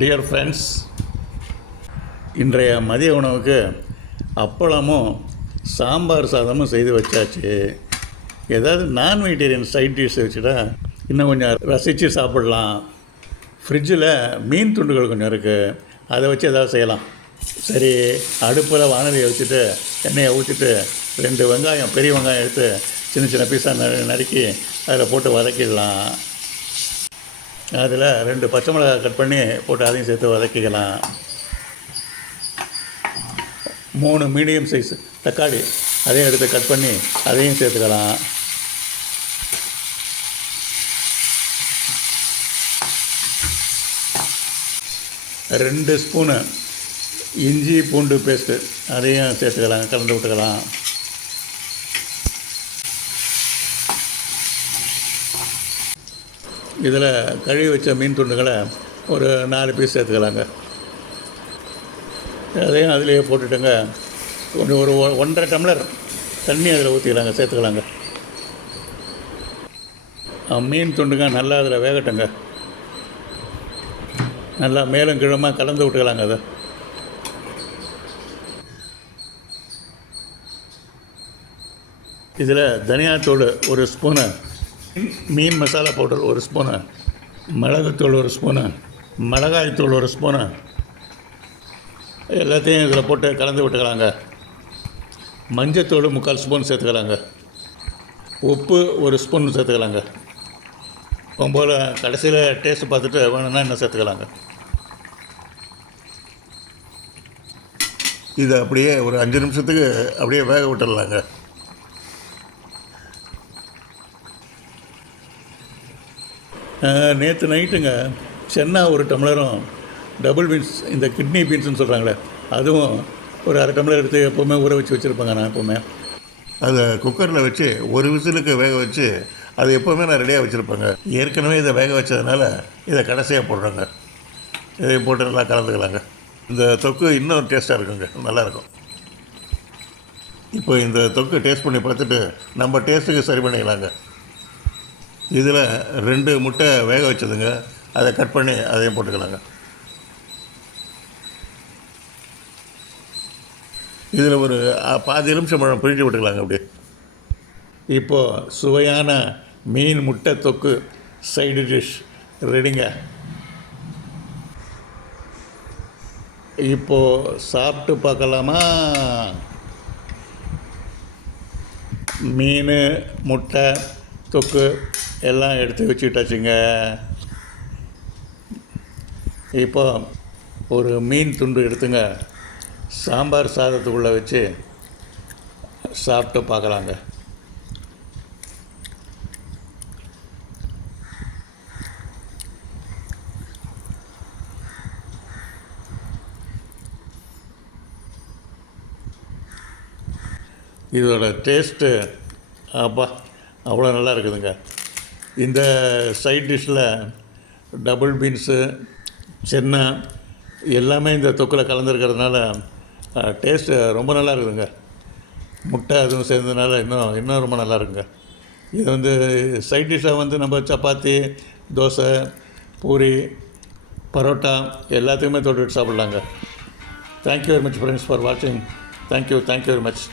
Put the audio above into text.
Dear friends, இன்றைய மதிய உணவுக்கு அப்பளமும் சாம்பார் சாதமும் செய்து வச்சாச்சு. ஏதாவது நான் வெஜிடேரியன் சைட் டிஷ் வச்சுட்டா இன்னும் கொஞ்சம் ரசித்து சாப்பிட்லாம். ஃப்ரிட்ஜில் மீன் துண்டுகள் கொஞ்சம் இருக்குது, அதை வச்சு எதாவது செய்யலாம். சரி, அடுப்பில் வானலியை வச்சுட்டு எண்ணெயை ஊற்றிட்டு 2 வெங்காயம், பெரிய வெங்காயம் எடுத்து சின்ன சின்ன பீஸாக நறுக்கி அதில் போட்டு வதக்கிடலாம். அதில் 2 பச்சை மிளகாய் கட் பண்ணி போட்டு அதையும் சேர்த்து வதக்கிக்கலாம். 3 மீடியம் சைஸ் தக்காளி அதையும் எடுத்து கட் பண்ணி அதையும் சேர்த்துக்கலாம். ரெண்டு ஸ்பூனு இஞ்சி பூண்டு பேஸ்ட்டு அதையும் சேர்த்துக்கலாம், கலந்து விட்டுக்கலாம். இதில் கழுவி வச்ச மீன் துண்டுகளை ஒரு 4 பீஸ் சேர்த்துக்கலாங்க. அதையும் அதிலேயே போட்டுட்டுங்க கொஞ்சம் ஒரு 1.5 டம்ளர் தண்ணி அதில் ஊற்றிக்கலாங்க, சேர்த்துக்கலாங்க. மீன் துண்டுங்க நல்லா அதில் வேகட்டுங்க. நல்லா மேலும் கீழமாக கலந்து விட்டுக்கலாங்க. அதை இதில் தனியாத்தூள் 1 ஸ்பூனு, மீன் மசாலா பவுடர் 1 ஸ்பூனு, மிளகுத்தூள் 1 ஸ்பூனு, மிளகாய்த்தூள் 1 ஸ்பூனு எல்லாத்தையும் இதில் போட்டு கலந்து விட்டுக்கலாங்க. மஞ்சத்தூள் 3/4 ஸ்பூன் சேர்த்துக்கலாங்க. உப்பு 1 ஸ்பூன் சேர்த்துக்கலாங்க. போல் கடைசியில் டேஸ்ட்டு பார்த்துட்டு வேணும்னா இன்னும் சேர்த்துக்கலாங்க. இதை அப்படியே ஒரு 5 நிமிஷத்துக்கு அப்படியே வேக விட்டுடலாங்க. நேற்று நைட்டுங்க சென்னா 1 டம்ளரும், டபுள் பீன்ஸ் இந்த கிட்னி பீன்ஸுன்னு சொல்கிறாங்களே அதுவும் ஒரு 1/2 டம்ளர் எடுத்து எப்போவுமே ஊற வச்சு வச்சுருப்பேங்க. நான் எப்போவுமே அதை குக்கரில் வச்சு 1 விசிலுக்கு வேக வச்சு அது எப்போவுமே நான் ரெடியாக வச்சுருப்பேங்க. ஏற்கனவே இதை வேக வச்சதுனால இதை கடைசியாக போடுறேங்க. இதை போட்டு நல்லா கலந்துக்கலாங்க. இந்த தொக்கு இன்னும் டேஸ்ட்டாக இருக்குங்க, நல்லாயிருக்கும். இப்போ இந்த தொக்கு டேஸ்ட் பண்ணி பார்த்துட்டு நம்ம டேஸ்ட்டுக்கு சரி பண்ணிக்கலாங்க. இதில் 2 முட்டை வேக வச்சதுங்க, அதை கட் பண்ணி அதையும் போட்டுக்கலாங்க. இதில் ஒரு பாதி நிமிஷம் பழம் பிழிஞ்சு விட்டுக்கலாங்க. அப்படியே இப்போது சுவையான மீன் முட்டை தொக்கு சைடு டிஷ் ரெடிங்க. இப்போது சாப்பிட்டு பார்க்கலாமா? மீன் முட்டை தொக்கு எல்லாம் எடுத்து வச்சுக்கிட்டாச்சுங்க. இப்போ ஒரு மீன் துண்டு எடுத்துங்க, சாம்பார் சாதத்துக்குள்ளே வச்சு சாப்பிட்டு பார்க்கலாங்க. இதோட டேஸ்ட்டு அப்பா அவ்வளோ நல்லா இருக்குதுங்க. இந்த சைட் டிஷ்ஷில் டபுள் பீன்ஸு, சென்னா எல்லாமே இந்த தொக்கில் கலந்துருக்கிறதுனால டேஸ்ட்டு ரொம்ப நல்லா இருக்குதுங்க. முட்டை அதுவும் சேர்ந்ததுனால இன்னும் ரொம்ப நல்லா இருக்குங்க. இது சைட் டிஷ்ஷாக நம்ம சப்பாத்தி, தோசை, பூரி, பரோட்டா எல்லாத்துக்குமே தொட்டுட்டு சாப்பிட்லாங்க. Thank you very much friends for வாட்சிங். Thank you very much.